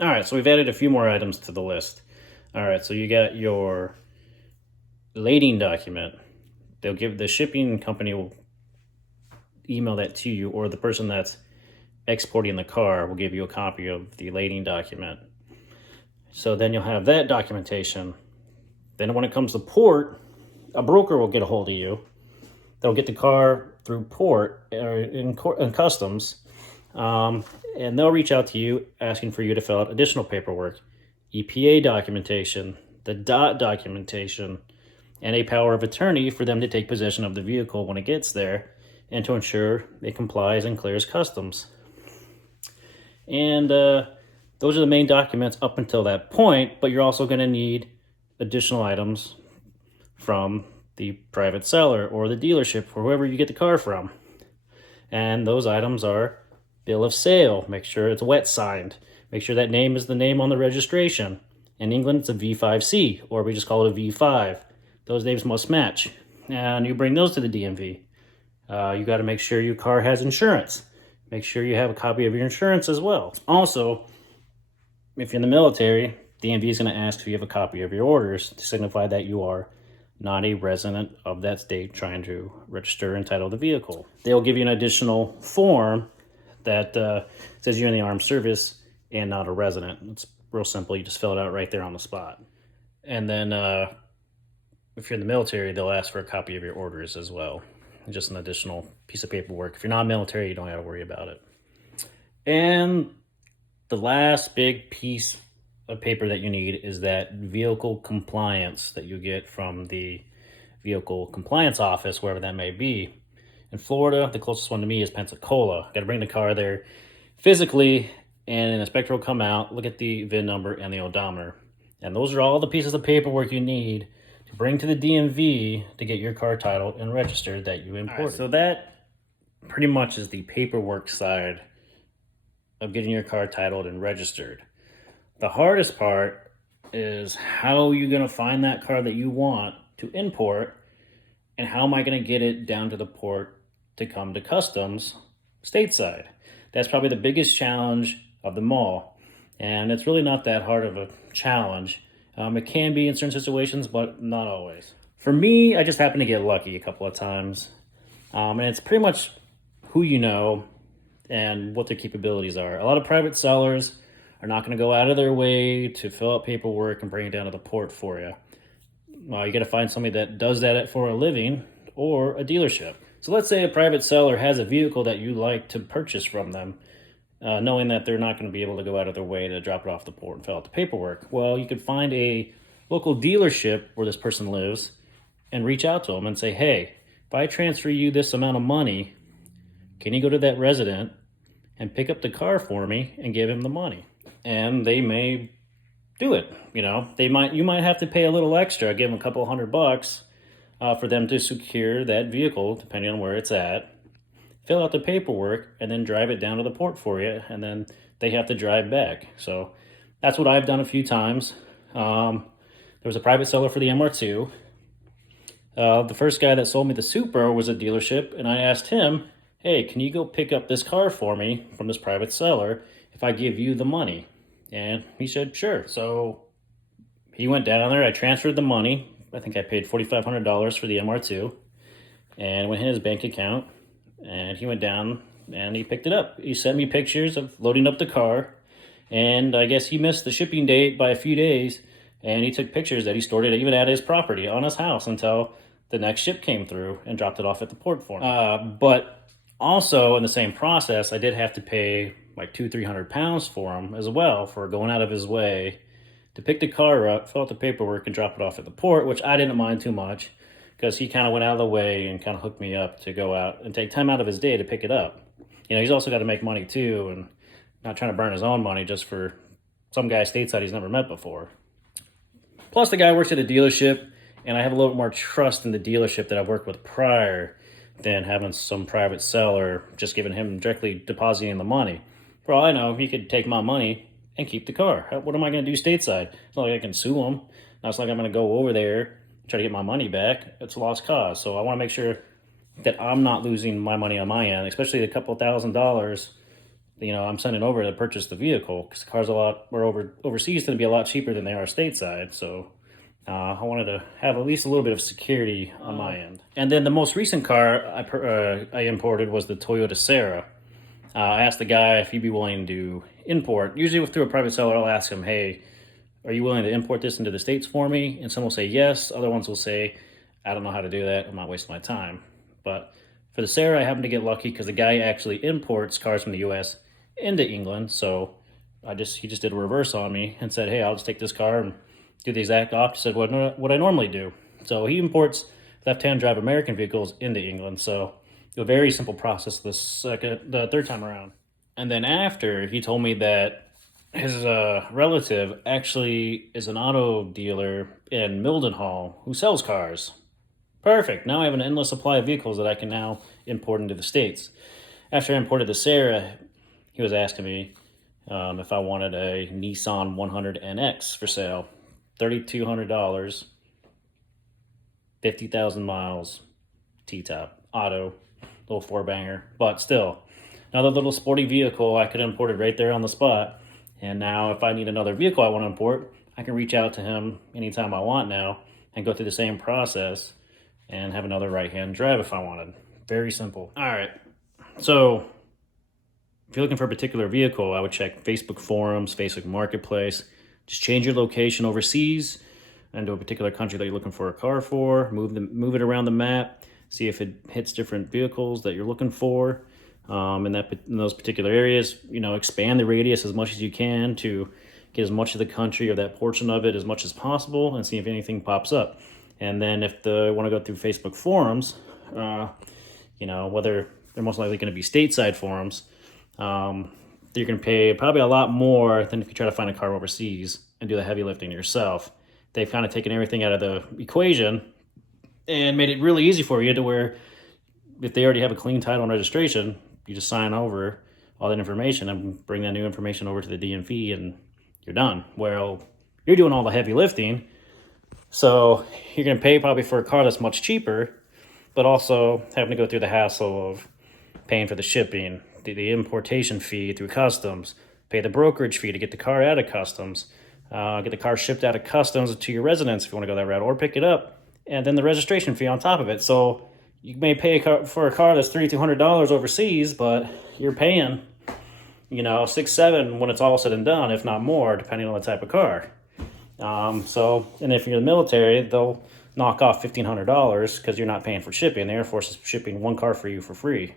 All right, so we've added a few more items to the list. All right, so you got your lading document. They'll give the shipping company will email that to you, or the person that's exporting the car will give you a copy of the lading document. So then you'll have that documentation. Then when it comes to port, a broker will get a hold of you. They'll get the car through port or in customs, and they'll reach out to you asking for you to fill out additional paperwork, EPA documentation, the DOT documentation, and a power of attorney for them to take possession of the vehicle when it gets there and to ensure it complies and clears customs. And those are the main documents up until that point, but you're also going to need additional items from the private seller or the dealership or whoever you get the car from. And those items are bill of sale. Make sure it's wet signed. Make sure that name is the name on the registration. In England, it's a V5C, or we just call it a V5. Those names must match. And you bring those to the DMV. You got to make sure your car has insurance. Make sure you have a copy of your insurance as well. Also, if you're in the military, DMV is going to ask if you have a copy of your orders to signify that you are not a resident of that state trying to register and title the vehicle. They'll give you an additional form that says you're in the armed service and not a resident. It's real simple. You just fill it out right there on the spot. And then if you're in the military, they'll ask for a copy of your orders as well. Just an additional piece of paperwork. If you're not military, you don't have to worry about it. And the last big piece of paper that you need is that vehicle compliance that you get from the vehicle compliance office, wherever that may be. In Florida, the closest one to me is Pensacola. Got to bring the car there physically, and an inspector will come out, look at the VIN number and the odometer. And those are all the pieces of paperwork you need to bring to the DMV to get your car titled and registered that you imported. Right, so that pretty much is the paperwork side of getting your car titled and registered. The hardest part is how you're going to find that car that you want to import, and how am I going to get it down to the port to come to customs stateside. That's probably the biggest challenge of them all, and it's really not that hard of a challenge. It can be in certain situations, but not always. For me, I just happened to get lucky a couple of times, and it's pretty much who you know and what their capabilities are. A lot of private sellers are not going to go out of their way to fill out paperwork and bring it down to the port for you. You got to find somebody that does that for a living, or a dealership. So let's say a private seller has a vehicle that you like to purchase from them, knowing that they're not going to be able to go out of their way to drop it off the port and fill out the paperwork. Well, you could find a local dealership where this person lives and reach out to them and say, hey, if I transfer you this amount of money, can you go to that resident and pick up the car for me and give him the money? And they may do it. You might have to pay a little extra, give them a couple $100 for them to secure that vehicle, depending on where it's at, fill out the paperwork, and then drive it down to the port for you, and then they have to drive back. So that's what I've done a few times. There was a private seller for the MR2. The first guy that sold me the Supra was a dealership, and I asked him, hey, can you go pick up this car for me from this private seller if I give you the money? And he said, sure. So he went down there. I transferred the money. I think I paid $4,500 for the MR2, and went in his bank account, and he went down and he picked it up. He sent me pictures of loading up the car, and I guess he missed the shipping date by a few days, and he took pictures that he stored it even at his property on his house until the next ship came through and dropped it off at the port for him. But also in the same process, I did have to pay like £200-300 for him as well, for going out of his way to pick the car up, fill out the paperwork, and drop it off at the port, which I didn't mind too much because he kind of went out of the way and kind of hooked me up to go out and take time out of his day to pick it up. He's also got to make money too, and not trying to burn his own money just for some guy stateside he's never met before. Plus, the guy works at a dealership, and I have a little bit more trust in the dealership that I've worked with prior than having some private seller just giving him directly depositing the money. For all I know, he could take my money and keep the car. What am I going to do stateside? It's not like I can sue him. It's not like I'm going to go over there and try to get my money back. It's a lost cause. So I want to make sure that I'm not losing my money on my end, especially a couple $1,000 I'm sending over to purchase the vehicle, because the cars overseas going to be a lot cheaper than they are stateside. So I wanted to have at least a little bit of security on my end. And then the most recent car I imported was the Toyota Serra. I asked the guy if he'd be willing to import. Usually through a private seller, I'll ask him, hey, are you willing to import this into the States for me? And some will say yes. Other ones will say, I don't know how to do that. I'm not wasting my time. But for the Serra, I happened to get lucky because the guy actually imports cars from the U.S. into England. So he just did a reverse on me and said, hey, I'll just take this car and do the exact opposite of what I normally do. So he imports left-hand drive American vehicles into England. So a very simple process the third time around. And then after, he told me that his relative actually is an auto dealer in Mildenhall who sells cars. Perfect. Now I have an endless supply of vehicles that I can now import into the States. After I imported the Serra, he was asking me if I wanted a Nissan 100NX for sale. $3,200, 50,000 miles, T-top, auto, little four-banger, but still, another little sporty vehicle I could import it right there on the spot. And now if I need another vehicle I want to import, I can reach out to him anytime I want now and go through the same process and have another right-hand drive if I wanted. Very simple. All right, so if you're looking for a particular vehicle, I would check Facebook forums, Facebook Marketplace. Just change your location overseas into a particular country that you're looking for a car for. Move it around the map. See if it hits different vehicles that you're looking for in those particular areas. Expand the radius as much as you can to get as much of the country or that portion of it as much as possible, and see if anything pops up. And then if they want to go through Facebook forums, whether they're most likely going to be stateside forums, you're going to pay probably a lot more than if you try to find a car overseas and do the heavy lifting yourself. They've kind of taken everything out of the equation and made it really easy for you to where if they already have a clean title and registration, you just sign over all that information and bring that new information over to the DMV and you're done. Well, you're doing all the heavy lifting, so you're going to pay probably for a car that's much cheaper, but also having to go through the hassle of paying for the shipping, the importation fee through customs, pay the brokerage fee to get the car out of customs, get the car shipped out of customs to your residence if you want to go that route, or pick it up, and then the registration fee on top of it. So you may pay for a car that's $3,200 overseas, but you're paying, $6,000, $7,000 when it's all said and done, if not more, depending on the type of car. And if you're in the military, they'll knock off $1,500 because you're not paying for shipping. The Air Force is shipping one car for you for free,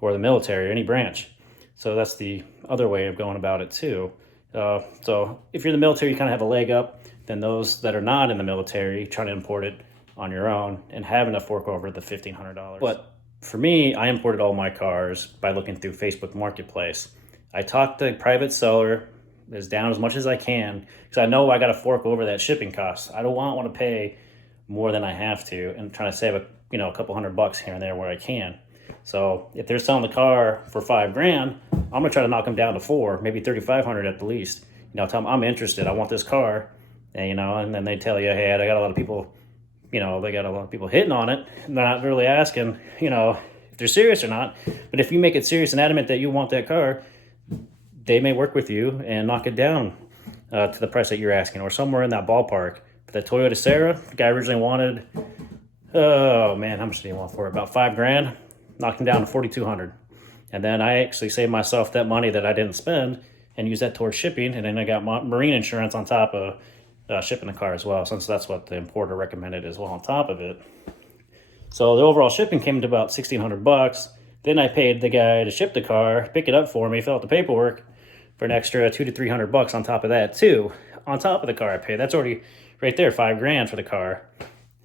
or the military, or any branch. So that's the other way of going about it too. So if you're in the military, you kind of have a leg up than those that are not in the military trying to import it on your own and having to fork over the $1,500. But for me, I imported all my cars by looking through Facebook Marketplace. I talked to a private seller as down as much as I can because I know I got to fork over that shipping cost. I don't want to pay more than I have to and trying to save a couple $100 here and there where I can. So if they're selling the car for $5,000, I'm gonna try to knock them down to $4,000, maybe $3,500 at the least. Tell them I'm interested. I want this car, and then they tell you, hey, I got a lot of people. They got a lot of people hitting on it. And they're not really asking, if they're serious or not. But if you make it serious and adamant that you want that car, they may work with you and knock it down to the price that you're asking, or somewhere in that ballpark. But the Toyota Serra, the guy originally wanted, oh man, how much did he want for it? About $5,000. Knocked him down to $4,200. And then I actually saved myself that money that I didn't spend and used that towards shipping. And then I got marine insurance on top of shipping the car as well, since that's what the importer recommended as well on top of it. So the overall shipping came to about $1,600. Then I paid the guy to ship the car, pick it up for me, fill out the paperwork for an extra $200 to $300 on top of that too. On top of the car I paid. That's already right there, $5,000 for the car.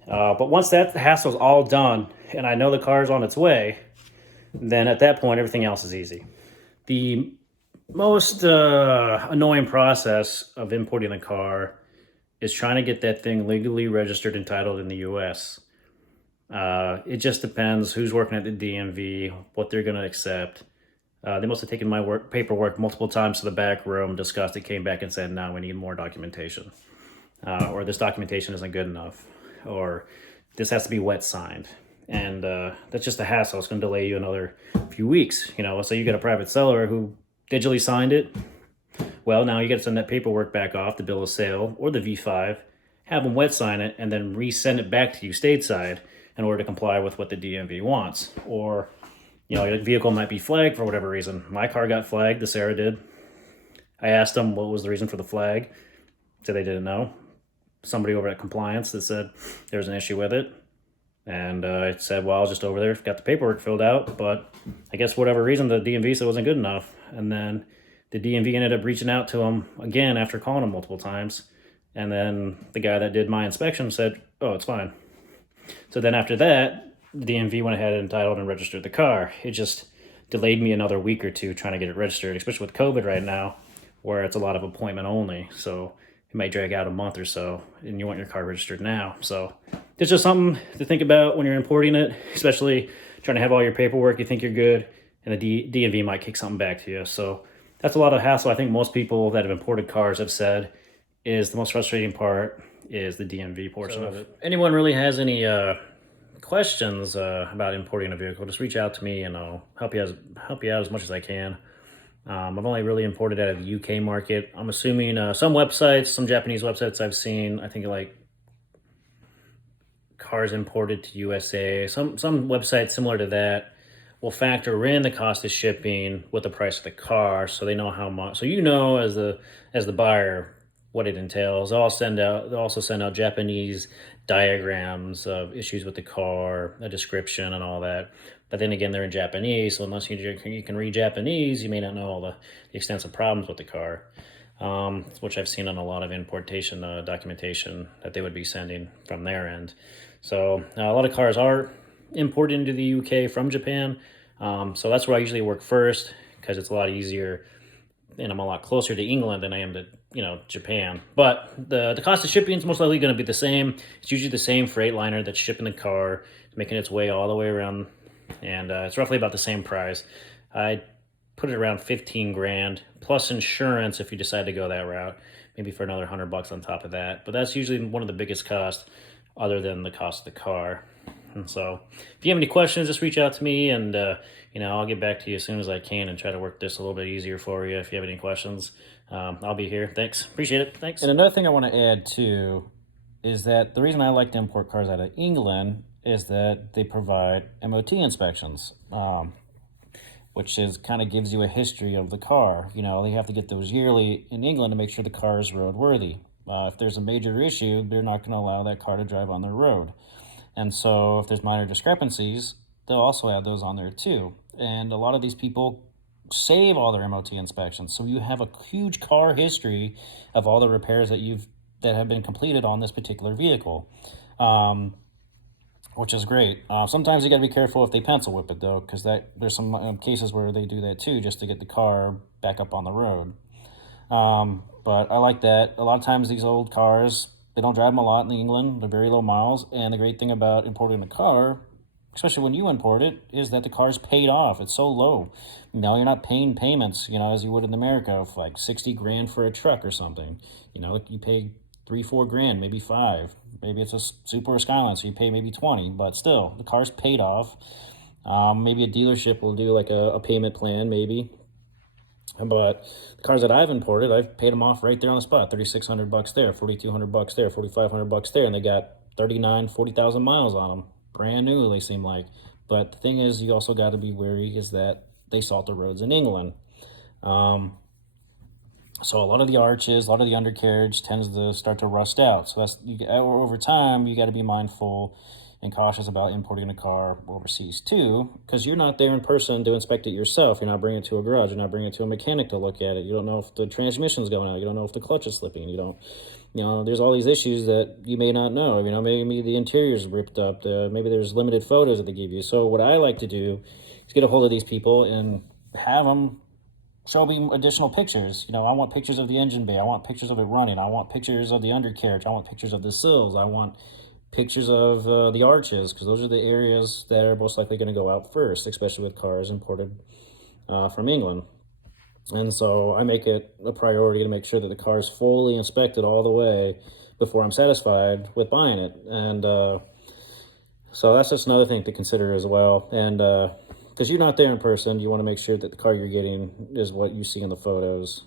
But once that hassle's all done and I know the car's on its way, then at that point, everything else is easy. The most annoying process of importing a car is trying to get that thing legally registered and titled in the U.S. It just depends who's working at the DMV, what they're going to accept. They must have taken my paperwork multiple times to the back room, discussed it, came back and said, no, we need more documentation. Or this documentation isn't good enough. Or this has to be wet signed. And that's just a hassle. It's going to delay you another few weeks. So you get a private seller who digitally signed it. Well, now you got to send that paperwork back off, the bill of sale or the V5, have them wet sign it, and then resend it back to you stateside in order to comply with what the DMV wants. Or, your vehicle might be flagged for whatever reason. My car got flagged, the Sarah did. I asked them what was the reason for the flag. So they didn't know. Somebody over at compliance that said there's an issue with it. And I said, well, I was just over there, got the paperwork filled out, but I guess for whatever reason, the DMV said it wasn't good enough. And then the DMV ended up reaching out to him again after calling him multiple times. And then the guy that did my inspection said, oh, it's fine. So then after that, the DMV went ahead and titled and registered the car. It just delayed me another week or two trying to get it registered, especially with COVID right now, where it's a lot of appointment only. So it might drag out a month or so, and you want your car registered now. So it's just something to think about when you're importing it, especially trying to have all your paperwork, you think you're good, and the DMV might kick something back to you. So that's a lot of hassle. I think most people that have imported cars have said is the most frustrating part is the DMV portion of it. Anyone really has any questions about importing a vehicle, just reach out to me and I'll help you out as much as I can. I've only really imported out of the UK market. I'm assuming some websites, some Japanese websites I've seen, I think like cars imported to USA, some websites similar to that will factor in the cost of shipping with the price of the car, so they know how much. So as the buyer what it entails. They'll also send out Japanese diagrams of issues with the car, a description, and all that. But then again, they're in Japanese, so unless you can read Japanese, you may not know all the extensive problems with the car, which I've seen on a lot of importation documentation that they would be sending from their end. So a lot of cars are imported into the UK from Japan, so that's where I usually work first because it's a lot easier, and I'm a lot closer to England than I am to Japan. But the cost of shipping is most likely going to be the same. It's usually the same freight liner that's shipping the car, making its way all the way around, and it's roughly about the same price. I put it around 15 grand plus insurance if you decide to go that route, maybe for another $100 on top of that. But that's usually one of the biggest costs other than the cost of the car. And so if you have any questions, just reach out to me, and I'll get back to you as soon as I can and try to work this a little bit easier for you. If you have any questions, I'll be here. Thanks. Appreciate it. Thanks. And another thing I want to add too is that the reason I like to import cars out of England is that they provide MOT inspections, which is kind of gives you a history of the car. They have to get those yearly in England to make sure the car is roadworthy. If there's a major issue, they're not going to allow that car to drive on their road. And so if there's minor discrepancies, they'll also add those on there too. And a lot of these people save all their MOT inspections. So you have a huge car history of all the repairs that have been completed on this particular vehicle, which is great. Sometimes you got to be careful if they pencil whip it though, because there's some cases where they do that too, just to get the car back up on the road. But I like that. A lot of times these old cars, they don't drive them a lot in England. They're very low miles. And the great thing about importing a car, especially when you import it, is that the car's paid off. It's so low. You're not paying payments, as you would in America, of like 60 grand for a truck or something. You pay 3-4 grand, maybe 5. Maybe it's a Super or Skyline, so you pay maybe 20. But still, the car's paid off. Maybe a dealership will do like a payment plan, maybe. But the cars that I've imported, I've paid them off right there on the spot. $3,600 there, $4,200 there, $4,500 there, and they got 40,000 miles on them. Brand new, they seem like. But the thing is, you also got to be wary is that they salt the roads in England. So a lot of the arches, a lot of the undercarriage tends to start to rust out. So over time, you got to be mindful and cautious about importing a car overseas too, because you're not there in person to inspect it yourself. You're not bringing it to a garage. You're not bringing it to a mechanic to look at it. You don't know if the transmission's going out. You don't know if the clutch is slipping. There's all these issues that you may not know. Maybe the interior's ripped up. Maybe there's limited photos that they give you. So what I like to do is get a hold of these people and have them show me additional pictures. I want pictures of the engine bay. I want pictures of it running. I want pictures of the undercarriage. I want pictures of the sills. I want pictures of the arches, because those are the areas that are most likely going to go out first, especially with cars imported from England. And so I make it a priority to make sure that the car is fully inspected all the way before I'm satisfied with buying it. And so that's just another thing to consider as well. And because you're not there in person. You want to make sure that the car you're getting is what you see in the photos.